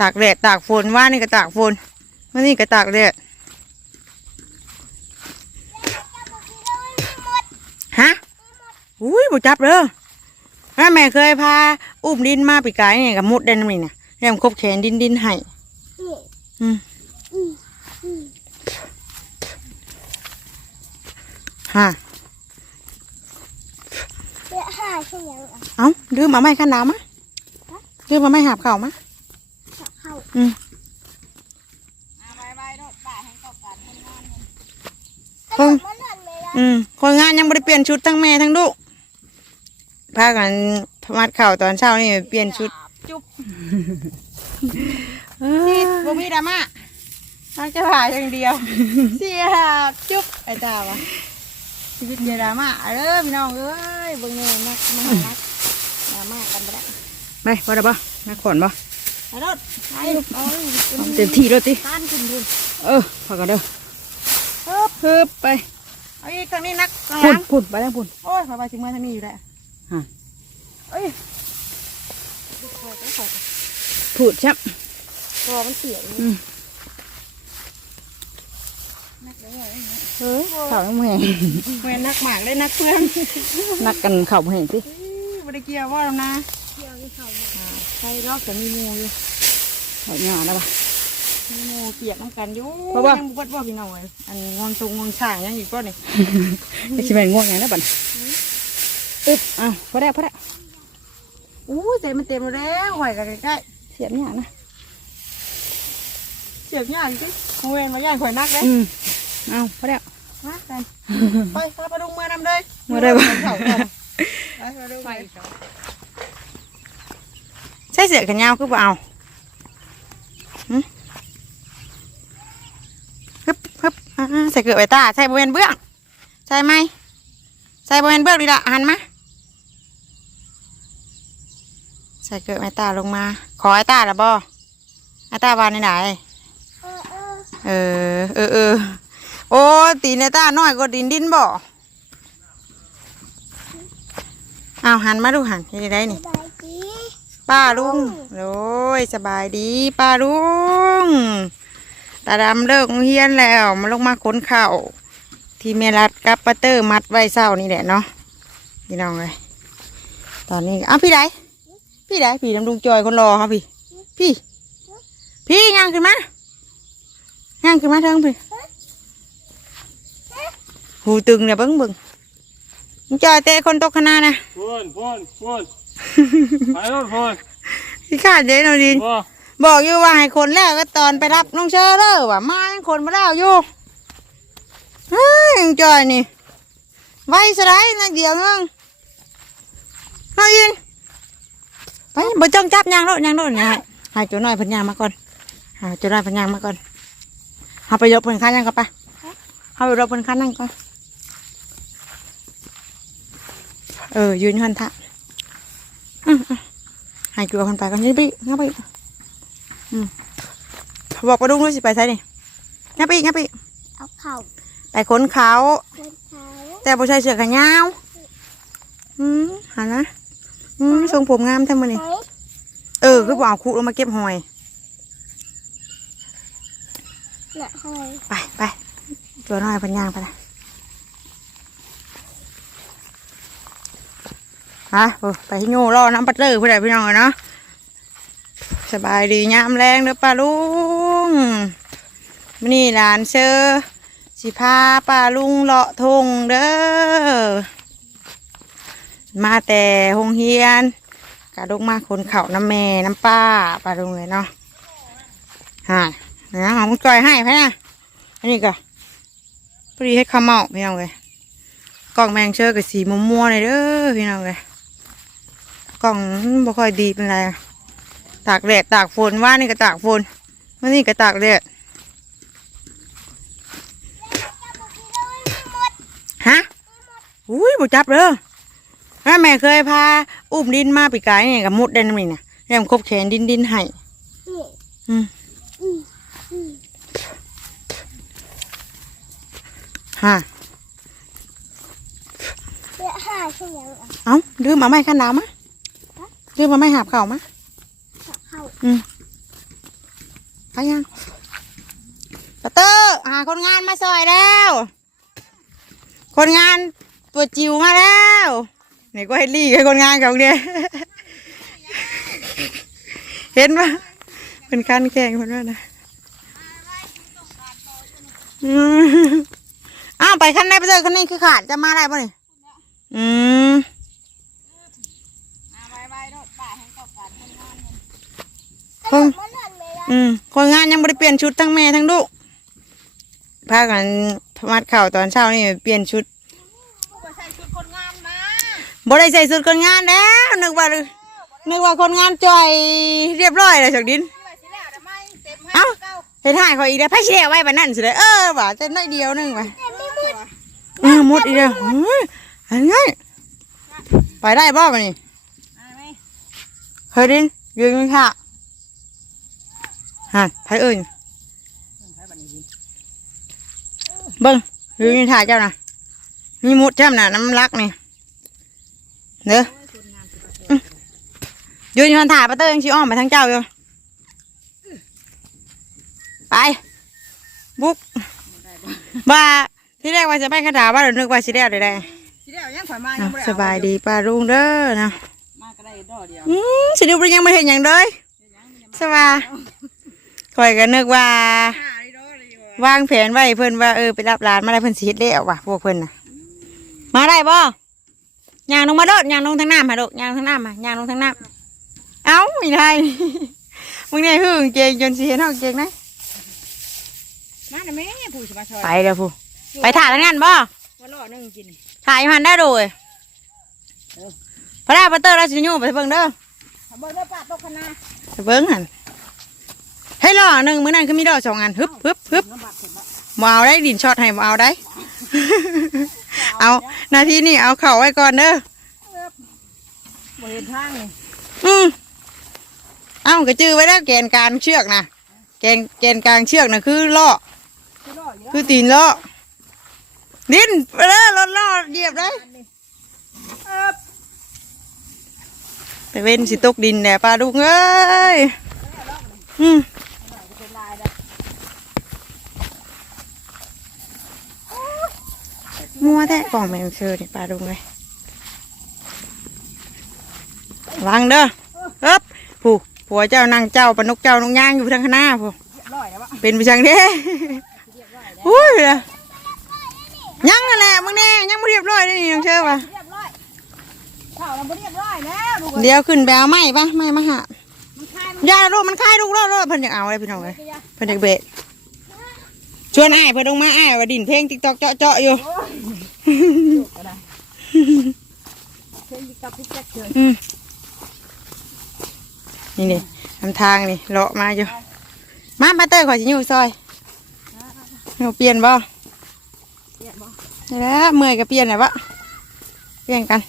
ตากแดดตากฝนว่านี่ก็ตากฝนว่านี่ก็ตากแดดฮะอุ้ยบ่จับเด้อแม่แม่เคยพาอุ้มดินมาปีกายนี่กับมุดได้น้ำนี่นะแย่มครบแขนดินดินให้นี่อืมอืมอืมฮะเดี๋ยวหาใช่ยังอะเอ้าดื้อมาไม่ขันดาวมะดื้อมาไม่หาบเข่าวมะ เข้าอืมเพิ่งมันหันไม่ได้อืมคนงานยังไม่ได้เปลี่ยนชุดทั้งแม่ทั้งลูกพากันมัดเข่าวตอนเช้านี่เปลี่ยนชุดจุ๊บนี่บ่มีดราม่ามันจะผ่าอย่างเดียวเสียบจุ๊บไอ้ตาวะชีวิตเยดราม่าเด้อพี่น้องเอ้ยเบิ่งแน่นักมาหานักดราม่ากันไปแล้วไปบ่ได้บ่นักขอนบ่ไป รถไปเอาเอาเต็มที่แล้วติทานขึ้นบุญเออพอกันเด้อเฮ้บเฮิบไปเอาอีกทางนี้นักข้างหพุ่ลันงพุ่นไปแล้วพุ่นโอ้ยพาไปถึงมาทางนี้อยู่แล้วฮะเอ้ยพูดชับตัวมันเสียอยู่อืมนักเดี๋ยวไว้นะเฮ้ยข้าวน้ำแห้งเว้นนักหมากเลยนักเพื่อน นักกันข้าวแห้งติบริเกียวว่าแล้วนะเดี๋ยวนี่เขามา ใช่รอบแต่มีงูอยู่ข้าวเหนียวนะบ่มีงูเปียกน้ำกันอยู่เพราะว่า ยังบดว่าพี่น้องเลยอันงวงทรงงวงช่างยังอีกก็นี่จะสิแม่นง่วงหยังนะบัดอึ๊บอ้าวพอได้พอได้อู้เต็มมันเต็มแล้วหอยกันใกล้เสียบหยังนะๆเสียบย่างสิงูเวนมาย่างข่อยนักเลยอืมเอาพอได้มากันไปพาไปดุงเมื่อนำเลยเมื่อได้บ่เข่าก่อนไปไปดุงไป ใช่เสือแขนยาวคือเปล่าหึฮึบฮึบอ่าใส่เกลือไว้ตาใส่บริเวณเบื้องใส่ไหมใส่บริเวณเบื้องดีละหันมาใส่เกลือไว้ตาลงมา ขอไอ้ตาละบ่ไอ้ตาวานในไหน เออเออ เออ เออเออโอ้ตีนไอ้ตาน้อยก็ดินดินบ่เอาหันมาดูหันเฮ็ดได้ ส นี่ บายดี ป้าลุงโอ้ยสบายดีป้าลุงตาดำเลิกโรงเรียนแล้วมาลงมาขนข้าวที่เมรัดกับปัตเตอร์มัดไว้เศร้านี่แหละเนาะพี่น้องเลยตอนนี้อ้าวพี่ไดพี่ไดพี่ดำดุงจอยคนรอครับพี่ พี่ พี่ย่างขึ้นมาย่างขึ้นมาเทิงพี่หูตึงเนี่ยเบิ้งเบิ้งมึงจอยเตะคนตกขนาดนะพูนพูนพูน ไปรถพูนพี่ขาดเจ๊หน่อยดิบ่บอกอยู่ว่าให้คนแล้วก็ตอนไปรับน้องเชอเด้อว่ามาให้คนมาแล้วอยู่เฮ้ยยังจอยนี่ ไว้สไลด์นะเดี๋ยวนึงนายยินไปบ่จ้องจับยางรถยางรถเนี่ยให้ให้เจ้าน้อยเพันยางมาก่อนหาเจ้าน้อยเพันยางมาก่อนเอาไปยกเพิ่นคันยังก่อนไปเอาไปยกเพิ่นคันนั่งก่อนเออยืนหันทะ อื้อๆให้จัวคนไปก่อนนี่ไปงั้นไปบอกปลาดุงด้วยสิไปใช่นี่งับไปอีกงับไปอีกเอาเข่าไปขนเขาเดินเท้าแต่บ่ใช่เสือขายาวอืมหันนะอืมทรงผมงามทั้งมันนี่ไหนเออคือบ่เอาคุลงมาเก็บหอยน่ะห้อยไปไปตัวน้อยพันยางไปละ ฮะไปโย่รอน้ำปัตเตอร์เพื่อนพี่น้องเลยเนาะสบายดียามแรงเด้อป้าลุงมื้อนี่หลานเชอสิพาป้าลุงเลาะทงเด้อมาแต่หงเฮียนกะลงมาคนเข่าน้ำแม่น้ำป้าป้าลุงเลยเนาะฮะนะของมึงจอยให้พะนะอันนี้ก็พอดีให้ข้าวเมาพี่น้องเลยกล่องแมงเชอกับสีมัวงๆเลยเด้อพี่น้องเลย กล่องมันบ่ค่อยดีเป็นไรอะตากแดดตากฝนว่านี่ก็ตากฝนว่านี่ก็ตากแดดฮะอุ้ยบ่จับเด้อแม่แม่เคยพาอุ้มดินมาปีกายนี่กับมุดได้น้ำนี่นะแย่มครบแขนดินดินให้นี่อืมอืมอืมฮะเดี๋ยวหาใช่ยังอะเอ้าดื้อมาไม่ขันดาวมะ ยืมมาไม่หาบเข่ามาเข้าอืมไปยังปะเตอร์หาคนงานมาซอยแล้ว คนงานตัวจิ๋วมาแล้วไหนก็เฮลี่ให้คนงานเขาเนี่ยเห็นปะเป็นคันแข่งคนละนะอ้าวไปขั้นไหนไปเจอขั้นนี้คือขาดจะมาได้ปะนี่อืม ก็ถึงมันหันไปแล้วอืมคนงานยังไม่ได้เปลี่ยนชุดทั้งแม่ทั้งลูกพากันมัดเข่าวตอนเช้านี่เปลี่ยนชุดบ่ได้ใส่ชุดคนงานแล้วนึกว่านึกว่าคนงานจ่อยเรียบร้อยเลยจากดินเอ้าเห็นถ่ายเขาอีกแล้วไพ่เชี่ยไว้บันนั่นสิเลยเออว่าแต่น้อยเดียวหนึงว่ะเออหมดอีกแล้วเฮ้ยอันไงไปได้บ่มานี่เฮ้ยดินยืนค่ะ ฮะไพ่เอ้ยเบิ้งยืนถ่ายเจ้านะมีมุดจ้ำน่ะน้ำรักนี่เด้ออืมยืนอยู่บนถ่ายปะเตอร์ยังชี้อ้อมไปทางเจ้าอยู่ไปบุกบ้าที่แรกว่าจะไปคาถาว่าเดี๋ยวนึกว่าสิได้ได้ได้สิได้เอายังข่อยมาอะยังบ่ได้สบายดีป้าลุงเด้อนะมาก็ได้ดอกเดียวอืมสิดูยังไม่เห็นอย่างเลยสบาย คอยก็นึกว่าหาได้ดอกเดียววางแผนไว้เพิ่นว่าเออไปรับร้านมาได้เพิ่นสิเฮ็ดได้เอาว่ะพวกเพิ่นน่ะ มาได้บ่ย่างลงมาโดดย่างลงทางน้ำมาโดดย่างลงทางน้ำมาย่างลงทางน้ำเอ้าไม่ได้ มึงเนี่ยหึงเก่งจนสิเห็นเฮาเก่งนะมาน่ะแม่ผู้สิมาช่วยไปเด้อผู้ไปถ่ายทางนั้นบ่ว่าล่อหนึงกินนี่ถ่ายมันได้โดยพระราพัตเตอร์ราชินีไปเบิ่งเด้อถ้าเบิ่งได้ปลาตกคณะไปเบิ่งหัน ให้ล่อหนึ่งมื้อนั้นคือมีดอกสองอันฮึบฮึบฮึบน้ำบักเสร็จแล้วบ่เอาได้ดินช็อตให้บ่เอาได้ เอานาทีนี้เอาเข่าไว้ก่อนเด้อบ่เห็นทางนี่อืมเอากระจือไว้แล้วแกนกลารเชือกนะแกนแกนกลางเชือกนะคือล่อคือล่ออยู่คือตีนล่อดินไปเลยรถล่อเหยียบเลยเอิบไปเว้นสิตกดินแหน่ปลาดุกเอ้ยอืม เป็นลายเด้อ มัวแท้กล่องแมงเชอนี่ปลาดุงเลยวางเด้อเอ๊บผู้ผัวเจ้านั่งเจ้าปนกเจ้านกย่างอยู่ทางข้างหน้าผู้เรียบร้อยแล้ววะเป็นไปจังเด้อุ้ยล่ะยังนั่นแหละมึงแน่ยังไม่เรียบร้อยเลยนี่น้องเชอวะเรียบร้อยข้าวเราบ่เรียบร้อยแล้วลูกเอ้ยเดี๋ยวขึ้นไปเอาไม้ปะไม้มาหามันคายมันอย่าลูกมันคายลูกรอดรอดเพิ่นอยากเอาเลยพี่น้องเลยก็ยาเพิ่นอยากเบะชวนอ้ายเพิ่นลงมาอ้ายว่าดินเพลงติ๊กตอกเจาะเจาะอยู่ ลูกก็ได้เชิญกับพี่แจ็คเชิญอืมนี่นี่ทำทางนี่เลาะมาอยู่ มาปาเตอร์ขอชิอยู่ซอยเราเปลี่ยนบ่เรียบบ่นี่แหละเมื่อยก็เปลี่ยนแหละวะเปลี่ยนกัน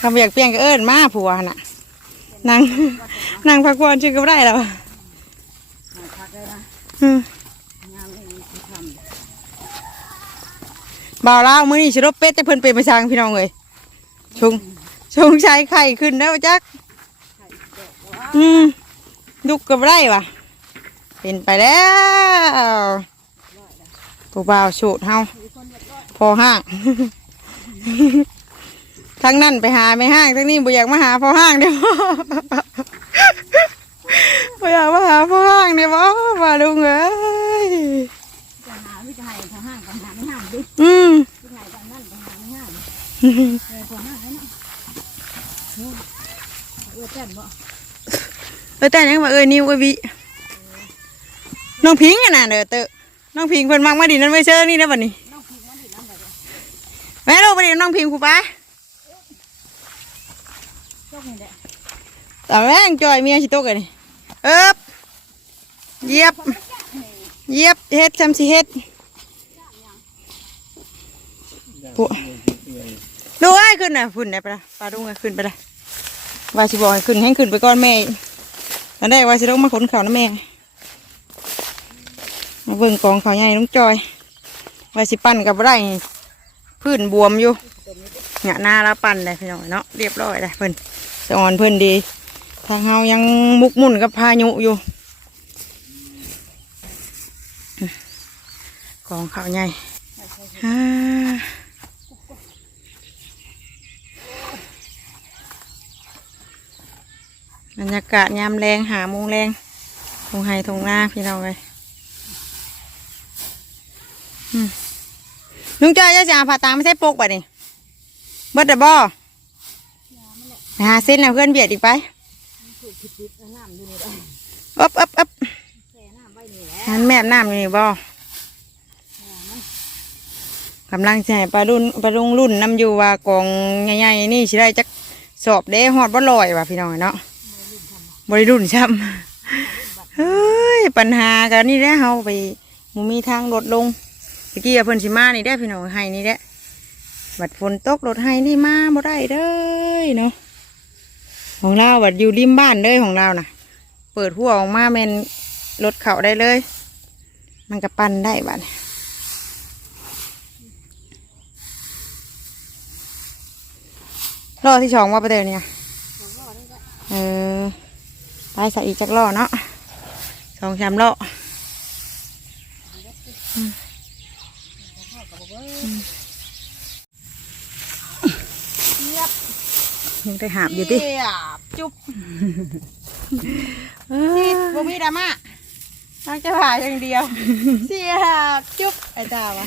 คำอยากเปลี่ยนก็เอิญมาผัวน่ะนั่งนั่งพักผ่อนชื่อก็บ่ได้แล้วมาพักเลยนะ อืม งามเลยที่ทำ บ่าวลาวมื้อนี้สิรบเป็ดแต่เพิ่นเป็นประชังพี่น้องเอ้ยชงชงชายไข่ขึ้นแล้วจักอืมดุกก็บ่ได้ว่ะเป็นไปแล้วผู้บ่าวโฉดเฮาพอห้างทั้งนั้นไปหาไม่ห้างทั้งนี้บ่อยากมาหาพอห้างเด้อบ่อยากมาหาพอห้างเด้อบ่ว่าลุงเอ้ย อืมเออแต่ยังว่าเอ้ยนิวเอ้ยวิน้องพิงอะน่ะเด้อเตอน้องพิงเพิ่นมักมาดินนั่นไว้เชิญนี่นะบัดนี้แม่ลูกไปดินน้องพิงกูปยกนี่แหละตอนแรกจอยเมียชิโตกันนี่เอ๊บเยียบเยียบเฮ็ดจำสิเฮ็ด ปุ๊ดูไอ้ขึ้นน่ะขึ้นได้ปละปลาดุงขึ้นไปละว่าสิบอกให้ขึ้นให้ขึ้นไปก่อนแม่ตอนแรกว่าสิต้องมาขนเข่านะแม่มาเบิ่งกองเข่าใหญ่น้องจอยว่าสิปั่นกับไรพื้นบวมอยู่เนี่ยหน้าเราปั่นได้พี่น้องเนาะเรียบร้อยเลยเพิ่นสะออนเพิ่นดีทางเฮายังมุกมุ่นกับพายุอยู่กองเขาใหญ่อ่า บรรยากาศยามแรงหาโมงแรงทงไฮทงหน้าพี่น้องเลยอืมลุงจอยจะจะเอาผ่าตังไม่ใช่ปกป่ะนี่เบิดเดบอหาเส้นแล้วเพื่อนเบียดอีกไปอ๊บอ๊บอ๊บหันแม่น้ำอยู่นี่บ่กำลังจะให้ปลารุ่นปลาลุงรุ่นน้ำอยู่ว่ากองใหญ่ๆนี่สิได้จักสอบเด้ฮอดบ่ลอยว่ะพี่น้องเนาะ บริรุ่นช้ำเฮ้ยปัญหากันนี่แหละเฮาไปมูมีทางลดลงเมื่อกี้เพิ่นสิมานี่ได้พี่น้องให้นี่แหละบัดฝนตกรถให้นี่มาบ่ได้เด้อเนาะของเราบัดอยู่ริมบ้านเด้อของเราน่ะ เปิดหัวออกมาแม่นรถเข่าได้เลย มันก็ปั่นได้บัดรอที่สองว่าไปเดี๋ยวเนี่ยเออ ไปใส่อีกจักล้อเนาะสองสามล้ออืมอืมยังได้หาบอยู่ติเสียบจุ๊บเออบ่มีดราม่าน้องจะผ่าอย่างเดียวเสียบจุ๊บไอ้ตาวะ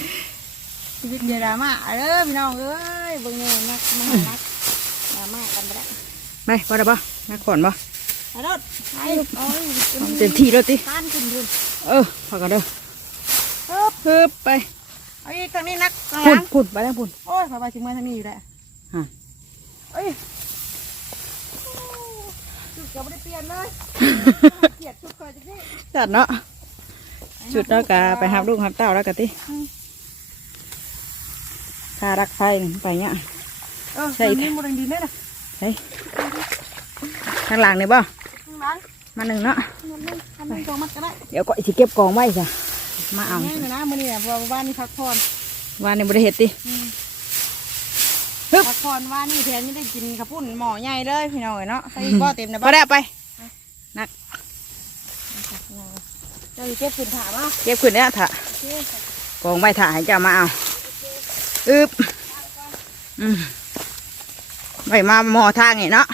ชีวิตเดียดราม่าเด้อพี่น้องเอ้ยเบิ่งแน่นักมาหานักดราม่ากันไปได้ไปบ่ได้บ่นักขอนบ่ไป รถไปโอ้ยเอาเต็มที่แล้วติต้านขึ้นทุนเออพอกันเด้อฮึบฮึบไปเอาอีกทางนี้นักทางหพุ่ลันงพุ่นไปแล้วพุ่นโอ้ยพอไปถึงเมื่อทางนี้อยู่แล้วฮะเอ้ยจุดก็ไม่ได้เปลี่ยนเลยเกลียดชุดก่อนจะนี่จัดเนาะจุดแล้วกะไปหาลูกหาเต้าแล้วกะติค่ารักไฟไปเงี้ยเออใช่ ทางนี้มันดีแน่นะเฮ้ยข้างหลังนี่บ่ข้างหลัง มาหนึ่งเนาะมันนึงทำนึงสองมัดก็ได้เดี๋ยวก็สิเก็บกองไว้จ้ะมาเอาง่ายเลยนะมื้อนี้น่ะเพราะว่าบ้านนี่พักผ่อนวานในบริเหตุติฮึบพักผ่อนว่านี่แทนไม่ได้กินข้าวปุ้นหม้อใหญ่เลยพี่น้องเอ้ยเนาะใส่บ่อเต็มนะพอได้ไปเจ้าอยู่เก็บขึ้นถามว่าเก็บขึ้นเนี่ยถ่ะกองไว้ถ่าให้เจ้ามาเอาอึบอืมไว้มาหมอทางนี่เนาะ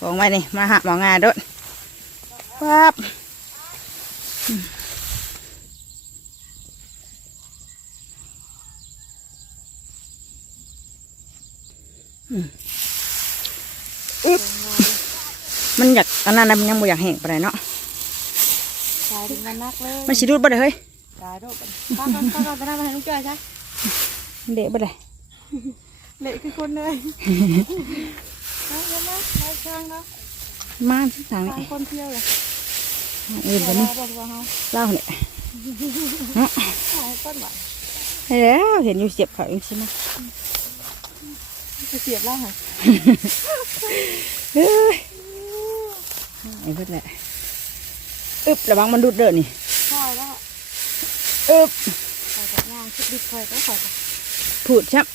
กองไว้นี่ มาหาหมองานด้วยปั๊บมันอยากอันนั้นนะมันยังบ่อยากแห้งไปเลยเนาะตายถึงวันนักเลยมันสิรูดบ่ได้เฮ้ยตายโรคกันป้าป้าป้าป้าไปนั่งไปให้ลูกจ้อยใช่มันเดะบ่ได้เละคือคนเลย เอาเดี๋ยวนะไปช่างเนาะมาทางนี้ทางคนเที่ยวเลยทางอื่นเดี๋กัยนวนี่เราบอกว่าเขาเล่าเนี่ยขายต้นหวานให้แล้วเห็นอยู่เสียบเขาเองใช่ไหมจะเสียบแล้วค่ะเฮ้ยไอ้เพื่อนแหละอึบระวังมันดูดเด้อนี่คอยแล้วอึบคอยกับย่างคิดดิบคอยก็คอยกับพูดชับ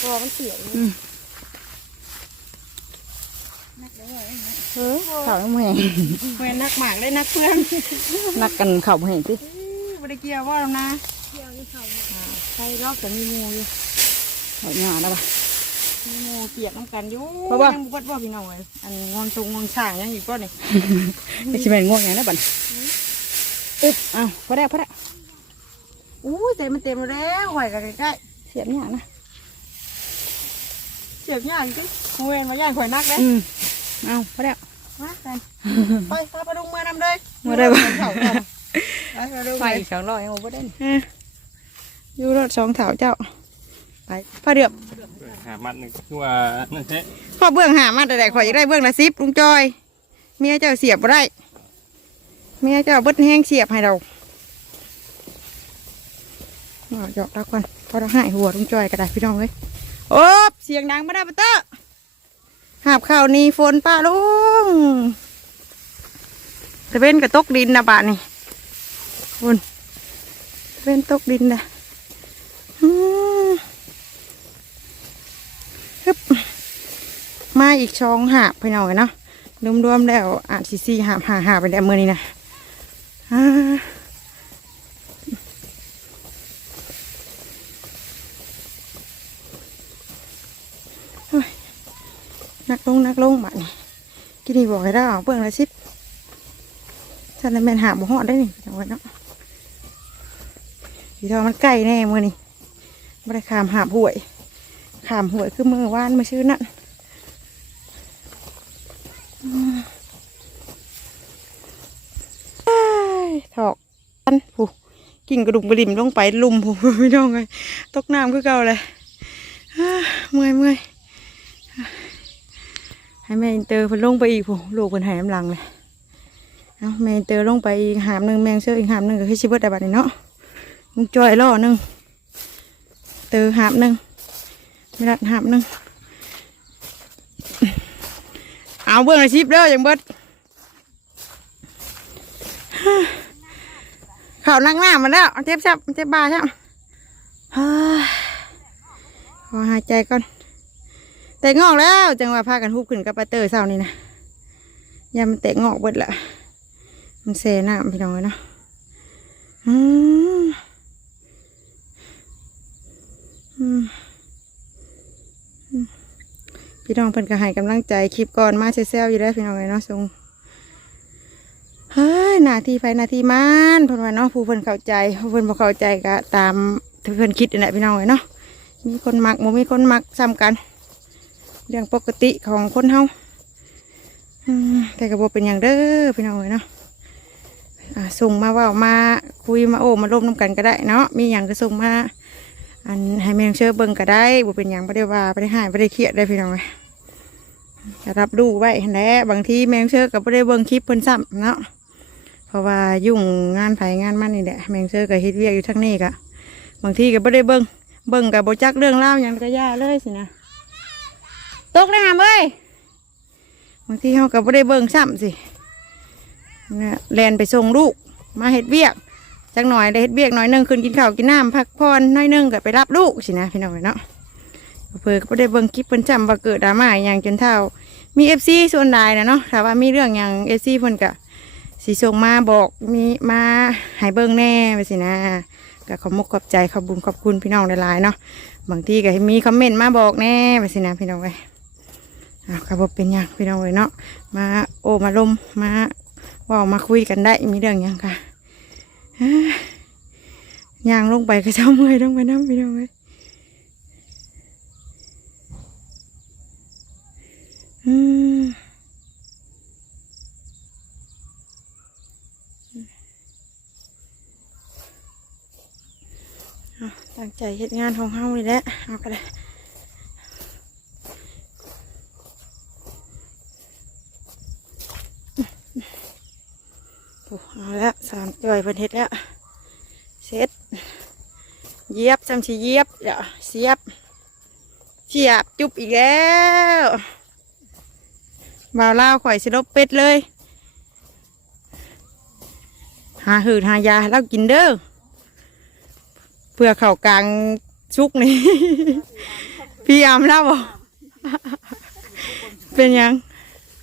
ตัวมันเสียอยู่อืมนัก เลยเออเข่าต้องแหงเพื่อนนักหมากได้นักเพื่อนนักกันเข่าบ่แหงสิไม่ได้เกี่ยวว่าหรอกนะเกี่ยวที่เขาใช่รอบแต่มีงูอยู่เอาหน้าแล้วปะมีงูเปียกน้ำกันอยู่เพราะว่ายังบุบว่าพี่น้องเลยอันงวงตรงงวงช่างยังอีกก็นี่ไม่ใช่เป็นง่วงอย่างนั้นบันอึบอ้าวพอได้พอได้อู้ยเต็มมันเต็มแล้วหอยกันใกล้เสียบเนี่ยนะๆเจ็บย่างจิงูเวนมาย่างข่อยนักเลยอืม เอาพอได้มากันไปพาไปดุงเมื่อนำเลยมาได้ปะเขาก่อนไปไปดุงไปไปสองร้อยเอาบ่ได้นี่ฮะอยู่รถสองเถาเจ้า ไปพอเดือบหามันหนึ่งคือว่านั่นแท้พ่อเบื้องหามาแต่ไหนข่อยจะได้เบื้องละสิบลุงจอย เมียเจ้าเสียบบ่ได้เมียเจ้าเบิดแห้งเสียบให้เราเอาหยอกแล้วก่อนพอเราหายหัวลุงจอยก็ได้พี่น้องเลยโอ๊บเสียงดังมาได้ปะเตอร์ หาบข้าวนี่ฝนป้าลุงตะเว้นกับตกดินนะบ้านนี่ฝนตะเว้นตกดินนะฮึบมาอีกช่องหาบไปหน่อยเนาะรวมๆแล้วอาจซีซีหาบหาหาไปแล้วมือนี้นะอ่าักลงนักลงบัดนี่กินนี่บอกให้ได้เอาเบิ่งละสิบฉันน่ะแม่นหาบ่ฮอดได้นี่จังหวะเนาะสีทองมันใกล้แน่มื้อนี้บ่ได้ขามหาบห่วยขามห่วยคือมือว่านมาชื่อนั่นถอกอันผูกิ่งกระดุมกระดิ่มลงไปลุมผูไม่ต้องไงตกน้ำคือเก่าเลยเมื่อยเมื่อย ให้แม่อินเตอร์เพิ่นลงไปอีกผู้ลูกเพิ่นใหายน้ำลังเลยเอาแม่อินเตอร์ลงไปอีกหามหนึ่งแมงเสื้ออีกหามหนึ่งก็คือชิเบิดได้บัดนี้เนาะมึงจอยล่อหนึ่งเตอร์หามหนึ่งไม่รัดหับหนึ่งเอาเบื้องอาชีพเด้ออย่างเบิดข่าวนั่งหน้ามาแล้วเจ็บซับเจ็บบาใช่ไหมขอหายใจก่อน แต่งอกแล้ว จังหวะพากันฮุบขึ้นกับปลาเตอร์เศร้านี่นะยามันแตกงอกเบิดละมันเซน้ำพี่น้องเลยเนาะอืมอืมพี่น้องเพิ่นก็ให้กำลังใจคลิปก่อนมาเซลอยู่แล้วพี่น้องเลยเนาะทรงเฮ้ยหน้าที่ไฟหน้าที่มันเพิ่นว่าเนาะผู้เพิ่นเข้าใจผู้เพิ่นบ่เข้าใจก็ตามที่เพิ่นคิดนั่นแหละพี่น้องเลยเนาะมีคนมักบ่มีคนมักซ้ำกัน เรื่องปกติของคนเฮาแต่ก็บ่เป็นอย่างเด้อพี่น้องเลยเนาะส่งมาว่ามาคุยมาโอ้มาร่วมน้ำกันก็ได้เนาะมีอย่างก็ส่งมาอันให้แมงเชื่อเบิ่งก็ได้บ่เป็นหยังบ่ได้ว่าบ่ได้หายบ่ได้เครียดได้พี่น้องเอ้ยรับรู้ไว้หั้นแหละบางทีแมงเชื่อก็บ่ได้เบิ่งคลิปเพิ่นซ้ำเนาะเพราะว่ายุ่งงานไผงานมันนี่แหละแมงเชื่อก็เฮ็ดเวียกอยู่ทั้งนี้ก็บางทีก็บ่ได้เบิ่งเบิ่งก็บ่จักเรื่องราวหยังก็ย่าเลยสินะ ตกน้ำเอ้ยบางทีเฮาก็บ่ได้เบิ่งซ้ำสินี่ยแลนไปส่งลูก มาเฮ็ดเวียกจักหน่อยได้เฮ็ดเบียกหน่อยนึงคืนกินข้าวกินน้ำพักผ่อนหน้อยนึงก็ไปรับลูกสินะพี่น้องเนาะเพื่อก็บ่ได้เบิ่งคลิปเพิ่นจำว่าเกิดดราม่าอย่างจนเท่า มีเอฟซีส่วนใดนะเนาะถ้าว่ามีเรื่องอย่างเอฟซีเพิ่นก็สิส่งมาบอกมีมาให้เบิ่งแน่ไปสินะก็ขอบมุกขอบใจขอบบุญขอบคุณพี่น้องหลายๆเนาะบางทีก็มีคอมเมนต์มาบอกแน่ไปสินะพี่น้องเอ้ยอ้าวก็บ่เป็นยังพี่น้องเอ้ยเนาะมาโอมาลมมาว่ามาคุยกันได้มีเรื่องยังค่ะย่างลงไปก็เจ้าเมื่อยลงไปน้ำพี่น้องเลยอืมเอาตั้งใจเฮ็ดงานของเฮานี่แหละเอาก็ได้ เอาละสามจ่อยเพิ่นเฮ็ดแล้วเสร็จเยียบจำชีเยียบเดี๋ยวเสียบเสียบจุบอีกแล้วบ่าวลาวข่อยสิลบเป็ดเลย หาหืดหายาให้ากินเด้อเพื่อเข่ากลางชุกนี่ พี่อามเล่าบ่เป็นยัง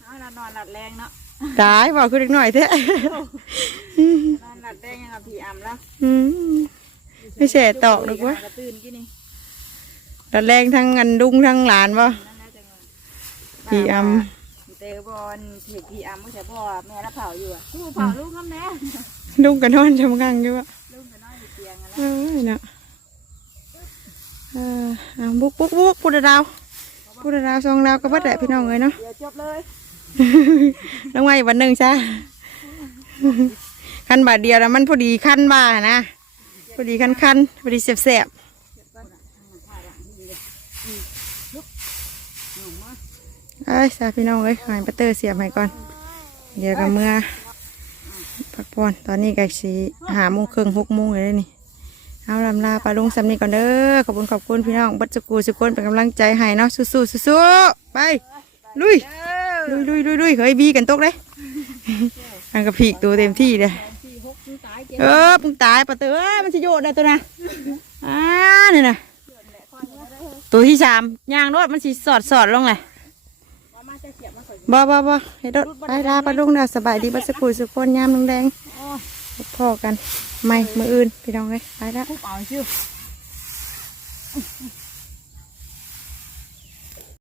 เอาละนอนหลัดแรงเนาะ ตายบอกคือเด็กหน่อยแท้นอนหลัดแรงยังกับพี่อ่ำแล้วอืมไม่แช่ตอกหรอกวะกระตื่นกี่นี่ดัดแรงทั้งเงินดุงทั้งหลานบ่นั่นน่าจะเงินพี่อำเตะบอลเห็ดพี่อ่ำก็ใช่พ่อแม่รับเผาอยู่อะลูกเผาลูกน้ำแน่ดุงกันนอนชำกังอยู่วะลูกจะนอนอยู่เตียงกันเอ้ยเนาะเออเอาบุกบุกบุกพูดดาวพูดดาวสองดาวก็บัดแหละพี่น้องเลยเนาะเดี๋ยวจบเลย ลงมาอีกวันหนึ่งใช่คันบาทเดียวแล้วมันพอดีคันบ้านะพอดีคันคันพอดีเสียบเสียบเอ้ยสาพี่น้องเลยหายปัตเตอร์เสียบให้ก่อน เดี๋ยวก็เมื่อพักผ่อนตอนนี้ก็สีหาโมงครึ่งหกโมงเลยนี่เอาลำลาปลาลุงสำนีก่อนเด้อขอบคุณขอบคุณพี่น้องบัดสกูสุกคนเป็นกำลังใจให้เนาะสู้ๆสู้ๆไปลุย ลุยลุยลุยลุยเฮ้ยบีกันตกเลยอันกระพีกตัวเต็มที่เลยเออปุงตายปะเตอเอ้ยมันจะโยดได้ตัวนะอ่านี่นะตัวที่สามย่างรถมันสิสอดสอดลงเลยบ่บ่บ่เฮ็ดรถไปลาปลาลุงเด้อสบายดีบัดสกูสุกคนยามลุงแดงพ่อกันไม่มืออื่นพี่น้องเลยไปแล้วเอาชื่อ